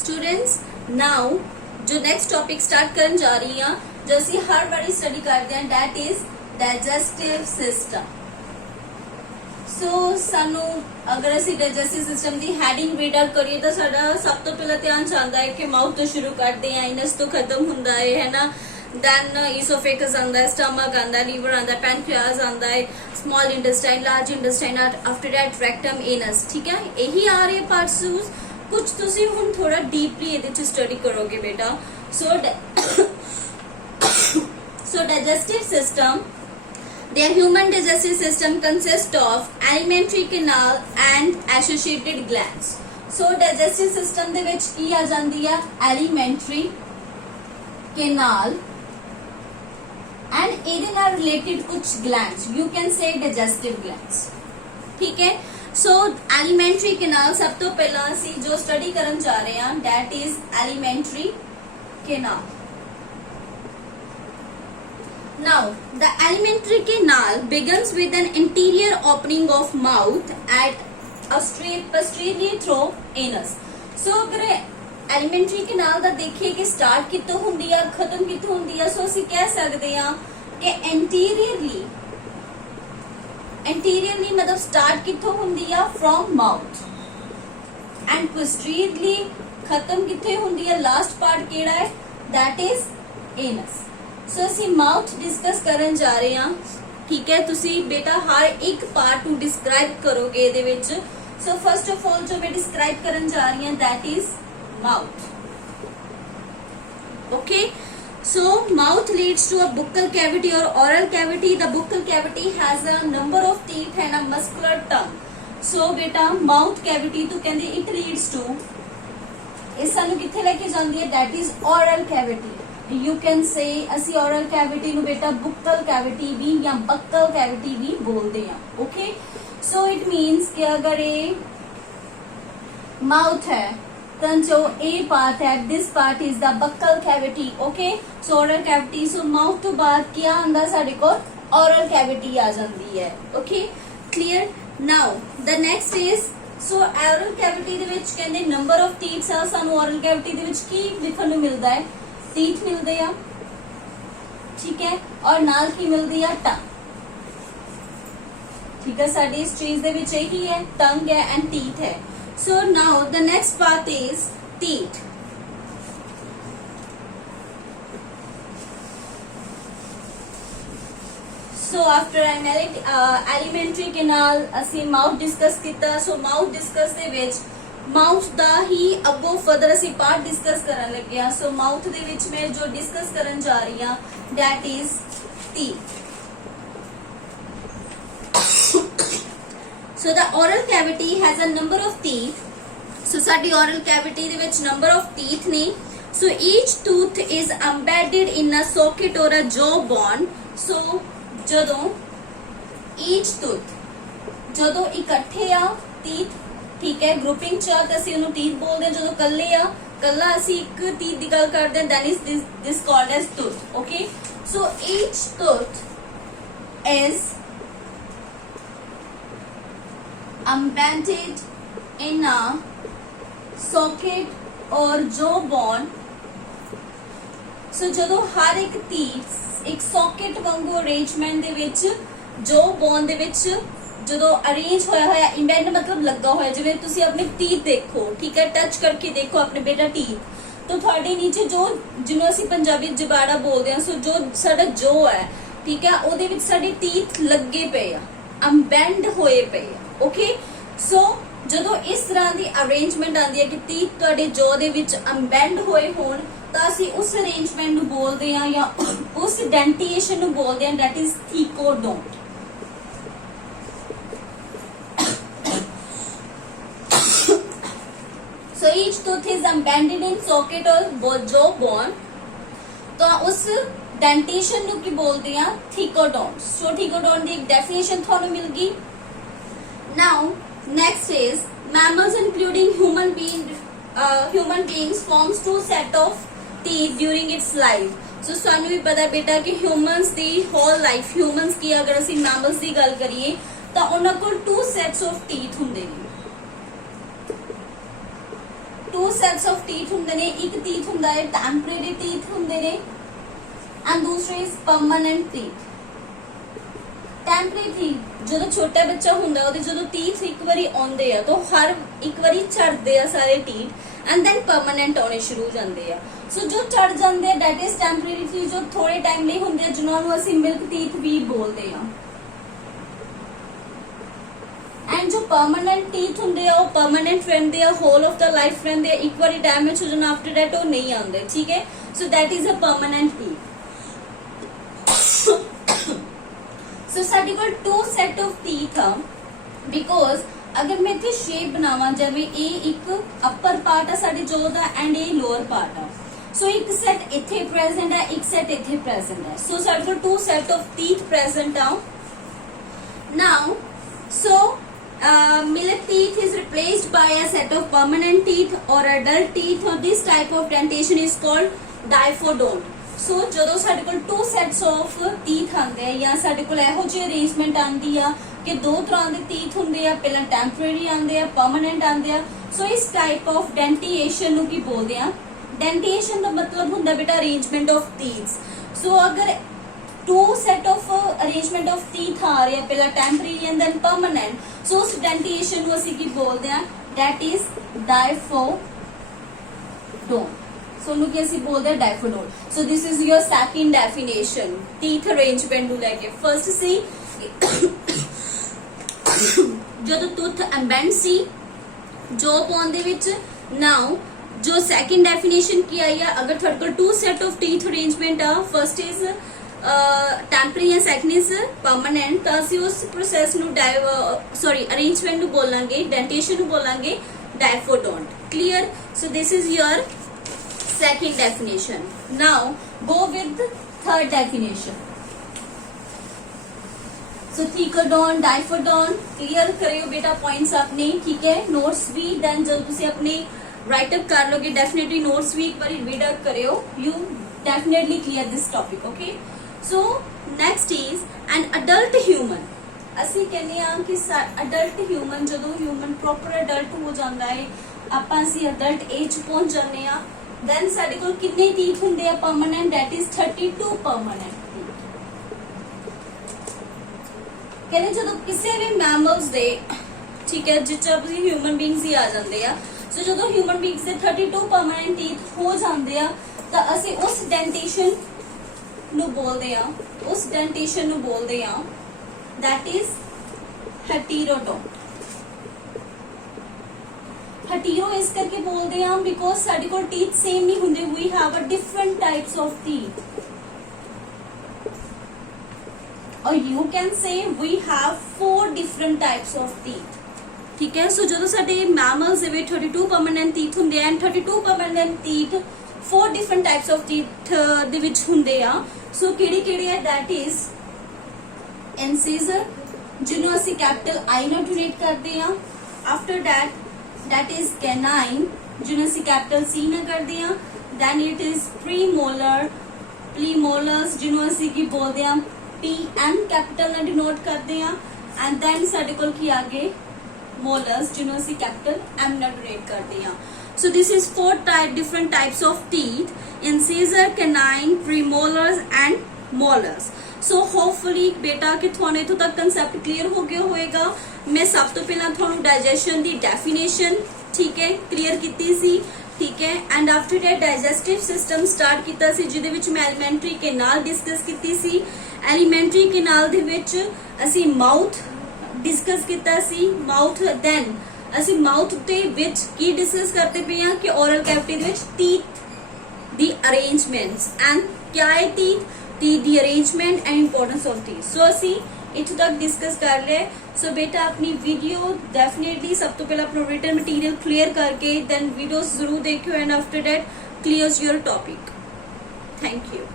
Students now जो next topic start करन जा रही हां जो ਅਸੀਂ हर बारी स्टडी करते हैं दैट इज डाइजेस्टिव सिस्टम। सो सानू अगर ਅਸੀਂ डाइजेस्टिव सिस्टम ਦੀ ਹੈਡਿੰਗ ਰੀਡ ਆਊਟ ਕਰੀਏ ਤਾਂ ਸਾਡਾ ਸਭ ਤੋਂ ਪਹਿਲਾਂ ਧਿਆਨ ਚਾਹੁੰਦਾ ਹੈ ਕਿ ਮਾਊਥ ਤੋਂ ਸ਼ੁਰੂ ਕਰਦੇ ਆ ਇਨਸ ਤੋਂ ਖਤਮ ਹੁੰਦਾ ਹੈ ਨਾ। then esophagus आंदा है, stomach आंदा है, liver आंदा है, pancreas आंदा है, small intestine, large intestine, after that rectum, anus। ठीक है, यही आ रहे पार्ट्स कुछ तुसी हुन थोड़ा डीपली ਇਹਦੇ ਚ स्टडी करोगे बेटा। so digestive system, their human digestive system consists of alimentary canal and associated glands। so digestive system ਦੇ ਵਿੱਚ ਕੀ ਆ ਜਾਂਦੀ ਹੈ alimentary canal and ਇਹਦੇ ਨਾਲ related कुछ glands, you can say digestive glands। ठीक है, so alimentary canal सब तो पहला ਅਸੀਂ जो study ਕਰਨ ਜਾ ਰਹੇ ਹਾਂ that is alimentary canal। now the alimentary canal begins with an interior opening of mouth at posteriorly through anus। so अगर एलिमेंटरी कैनाल ਦਾ देखिए कि स्टार्ट कितों ਹੁੰਦੀ ਆ ਖਤਮ ਕਿੱਥੋਂ ਹੁੰਦੀ ਆ। ਸੋ ਅਸੀਂ ਕਹਿ ਸਕਦੇ ਆ ਕਿ एंटीरियरली मतलब स्टार्ट कितों ਹੁੰਦੀ ਆ फ्रॉम माउथ एंड पोस्टीरियरली खत्म किथे ਹੁੰਦੀ ਆ लास्ट पार्ट ਕਿਹੜਾ ਹੈ दैट इज एनस। सो ਅਸੀਂ माउथ डिस्कस ਕਰਨ ਜਾ ਰਹੇ ਹਾਂ। ठीक है, ਤੁਸੀਂ बेटा हर एक पार्ट ਨੂੰ डिस्क्राइब करोगे ਇਹਦੇ ਵਿੱਚ। सो फर्स्ट ऑफ ऑल जो मैं डिस्क्राइब ਕਰਨ ਜਾ ਰਹੀ ਹਾਂ that is mouth। okay, so mouth leads to a buccal cavity or oral cavity। the buccal cavity has a number of teeth and a muscular tongue। so beta mouth cavity to कहंदे it leads to इस सानू किथे लेके जांदी है that is oral cavity। you can say ਅਸੀਂ oral cavity ਨੂੰ बेटा buccal cavity भी या buccal cavity भी बोलते हैं। okay, so it means कि अगर ये mouth है जो A पार्ट है this part is the buccal cavity. Okay, so oral cavity, so mouth तो बाद क्या आंदा साडे कोल ओरल कैविटी आ जांदी है। Okay, clear. Now the next is so oral cavity दे विच कहंदे नंबर ऑफ टीथ्स आ। सानू ओरल कैविटी दे विच की लिखण नू मिलदा है टीथ मिलदे आ। ठीक है, और नाल की मिलदी है टंग। ठीक है, साडी इस चीज दे विच यही है टंग है एंड टीथ है। So now the next part is teeth। so after alimentary canal ਅਸੀਂ mouth discuss ਕੀਤਾ। so mouth discuss ਦੇ ਵਿੱਚ mouth ਦਾ ਹੀ ਅੱਗੋਂ further ਅਸੀਂ part discuss ਕਰਨ ਲੱਗੇ ਹਾਂ। so mouth ਦੇ ਵਿੱਚ ਮੈਂ ਜੋ discuss ਕਰਨ ਜਾ ਰਹੀ ਹਾਂ that is teeth। so the oral cavity has a number of teeth। so sari oral cavity ਦੇ ਵਿੱਚ number of teeth ਨੇ। so each tooth is embedded in a socket or a jaw bone। so ਜਦੋਂ each tooth ਜਦੋਂ ਇਕੱਠੇ ਆ teeth, ਠੀਕ ਹੈ, grouping ਚ ਤਾਂ ਅਸੀਂ ਉਹਨੂੰ teeth ਬੋਲਦੇ ਹਾਂ। ਜਦੋਂ ਕੱਲੇ ਆ ਕੱਲਾ ਅਸੀਂ ਇੱਕ teeth ਦੀ ਗੱਲ ਕਰਦੇ ਹਾਂ then is this called as tooth। okay, so each tooth is embedded in a socket or jaw bone। so ਜਦੋਂ ਹਰ ਇੱਕ teeth ਇੱਕ socket ਵਾਂਗੂ arrangement ਦੇ ਵਿੱਚ jaw bone ਦੇ ਵਿੱਚ ਜਦੋਂ arrange ਹੋਇਆ embed मतलब ਲੱਗਾ ਹੋਇਆ। ਜਿਵੇਂ ਤੁਸੀਂ ਆਪਣੇ teeth ਦੇਖੋ, ਠੀਕ ਹੈ, ਟੱਚ ਕਰਕੇ ਦੇਖੋ ਆਪਣੇ ਬੇਟਾ teeth तो ਤੁਹਾਡੇ ਨੀਚੇ ਜੋ ਜਿਹਨੂੰ ਅਸੀਂ ਪੰਜਾਬੀ ਜਬਾੜਾ ਬੋਲਦੇ ਹਾਂ ਸੋ ਜੋ ਸਾਡਾ ਜੋ ਹੈ, ਠੀਕ ਹੈ, ਉਹਦੇ ਵਿੱਚ ਸਾਡੇ teeth ਲੱਗੇ ਪਏ ਆ, embedded ਹੋਏ ਪਏ ਆ। ओके, सो ਜਦੋਂ ਇਸ ਤਰ੍ਹਾਂ ਦੀ ਅਰੇਂਜਮੈਂਟ ਆਂਦੀ ਹੈ ਕਿ teeth ਤੁਹਾਡੇ jaw ਦੇ ਵਿੱਚ embedded ਹੋਏ ਹੋਣ ਤਾਂ ਅਸੀਂ ਉਸ ਅਰੇਂਜਮੈਂਟ ਨੂੰ ਬੋਲਦੇ ਹਾਂ ਜਾਂ ਉਸ ਡੈਂਟੀਏਸ਼ਨ ਨੂੰ ਬੋਲਦੇ ਹਾਂ that is thecodont। so each tooth is embedded in socket or jaw bone। तो उस डेंटेशन ਨੂੰ ਕੀ ਬੋਲਦੇ ਆ thecodont। so thecodont ਦੀ ਇੱਕ ਡੈਫੀਨੇਸ਼ਨ ਤੁਹਾਨੂੰ ਮਿਲ ਗਈ। now next is mammals including human beings forms two set of teeth during its life। so ਸਾਨੂੰ ਵੀ ਪਤਾ ਬੇਟਾ ਕਿ humans ਦੀ whole life humans ਕੀ ਅਗਰ ਅਸੀਂ mammals ਦੀ ਗੱਲ ਕਰੀਏ ਤਾਂ ਉਹਨਾਂ ਕੋਲ two sets of teeth ਹੁੰਦੇ ਨੇ। टू सैट्स ऑफ टीथ हुंदे ने, एक टीथ हुंदा है टेम्परेरी टीथ हुंदे ने एंड दूसरे is permanent teeth. Temporary teeth जो छोटा बच्चा हुंदा ओदे जो टीथ एक बारी आउंदे आ तो हर एक बारी झड़दे आ सारे टीथ एंड देन परमानेंट आने शुरू हो जाते हैं। सो जो चढ़ जाते हैं दैट इज टेम्परेरी टीथ, जो थोड़े टाइम ਲਈ ਹੁੰਦੇ ਆ जिन्होंने ਅਸੀਂ मिल्क टीथ भी बोलते हैं। एंड जो परमानेंट टीथ ਹੁੰਦੇ ਆ ਉਹ परमानेंट ਰਹਿੰਦੇ ਆ, होल ऑफ द लाइफ रहते हैं, एक बार डैमेज हो जाना आफ्टर दैट वो नहीं आते। ठीक है, so that is a permanent teeth. So साडे कोल टू सेट ऑफ टीथ आ बिकॉज अगर मैं इत्थे शेप बनावा जिवें ए एक अपर पार्ट आ साडे जॉ दा एंड ए लोअर पार्ट आ, सो एक सेट इत्थे प्रेजेंट है, एक सेट इत्थे प्रेजेंट है। सो साडे कोल two set of teeth present आ now. So milk teeth is replaced by a set of permanent teeth or adult teeth, or this type of dentation is called diaphodont। सो जो साडे कोल to SATS of teeth आंदे आ या साडे कोल इहो जी arrangement आंदी आ कि दो तरह के टीथ हुंदे आ, पहला टेम्परेरी आंदे आ, परमानेंट आंदे आ। सो इस टाइप ऑफ डेंटिएशन नूं की बोलदे आ? डेंटिएशन दा मतलब हुंदा बेटा अरेंजमेंट ऑफ टीथ्स। सो अगर two set of arrangement of teeth आ रहे हैं, पहला temporary and then permanent, so उस डेंटिएशन नूं असीं की बोलदे आ? That is डायफोडोंट। सो उन्होंने कैसे बोलते हैं diphyodont. So this is your second definition teeth arrangement को लेके। फर्स्ट सी जो टूथ एम्बेंड सी जो पॉन दे विच। नाउ जो सेकंड डेफिनेशन की आई है, अगर थोड़े को two set of teeth arrangement आ, फर्स्ट इज टेम्परेरी या सेकंड इज परमानेंट, तो असीं उस प्रोसैस नूं सॉरी अरेंजमेंट नूं बोलांगे, डेंटेशन नूं बोलांगे diphyodont. Clear? So this is your second definition. Now go with third definition. So thecodont, diaphodont, clear करियो बेटा points अपने, ठीक है, notes भी then जब तुसी अपने write up कर लोगे definitely notes भी एक बार read up करियो, you definitely clear this topic, okay? So next is an adult human। ਅਸੀਂ ਕਹਿੰਦੇ ਆ ਕਿ adult human ਜਦੋਂ human proper adult ਹੋ ਜਾਂਦਾ ਹੈ, ਆਪਾਂ ਅਸੀਂ adult age ਪਹੁੰਚ ਜਾਂਦੇ ਆ, then साडे कोल कितने टीथ हुंदे आ permanent? That is 32 permanent teeth. कहते जदों किसी भी मैमल्स दे, ठीक है, जिस भी ह्यूमन बीइंग्स ही आ जाते हैं, सो जदों ह्यूमन बीइंग्स दे 32 परमानेंट टीथ हो जाते हैं तो असीं उस डेंटेशन नूं बोलदे आ, उस डेंटेशन नूं बोलदे आ दैट इज हेटेरोडोंट। हेटेरो इस करके बोलते हैं बिकॉज साडे कोल टीथ सेम नहीं हुंदे, we have a different types of teeth, और you can say we have 4 different types of teeth. ठीक है, सो जो साडे मैमल्स दे विच 32 परमानेंट टीथ हुंदे and 32 permanent teeth 4 different types of teeth दे विच हुंदे आ। सो किहड़ी-किहड़ी है? दैट इज इंसिजर जिन्हों असीं कैपिटल आई नाल डिनोट करदे आ। आफ्टर दैट इज कैनाइन जिन्हों असीं कैपिटल सी ना करदे आ। Then it is premolar, premolars जिन्हों असीं की बोलदे आ पी एम कैपिटल ना डिनोट करदे आ। एंड दैन साडे कोल की आगे मोलर्स जिन्हों असीं कैपिटल एम ना डिनोट करदे आ। So this is 4 different types of teeth: incisor, canine, premolars and molars. So hopefully बेटा कि थोड़ा इथों तक कंसैप्ट क्लीयर हो गया होएगा। मैं सब तो पहला थोड़ा डाइजेशन दी डेफिनेशन, ठीक है, क्लीयर कीती सी, ठीक है, and after that digestive system start कीता सी जिहदे विच मैं एलिमेंट्री कैनाल डिस्कस कीती सी। एलिमेंट्री कैनाल दे विच असी माउथ डिस्कस कीता सी, माउथ दैन असी माउथ दे विच की डिस्कस करते पे हां कि ओरल कैविटी दे विच टीथ दी अरेंजमेंट्स एंड क्या है टीथ दी arrangement and importance of teeth. So असी इथों तक डिस्कस कर ले। सो बेटा अपनी वीडियो डेफिनेटली सब तो पहले अपना रिटन मटीरियल क्लियर करके देन वीडियोस जरूर देखियो and after that clears your topic. Thank you.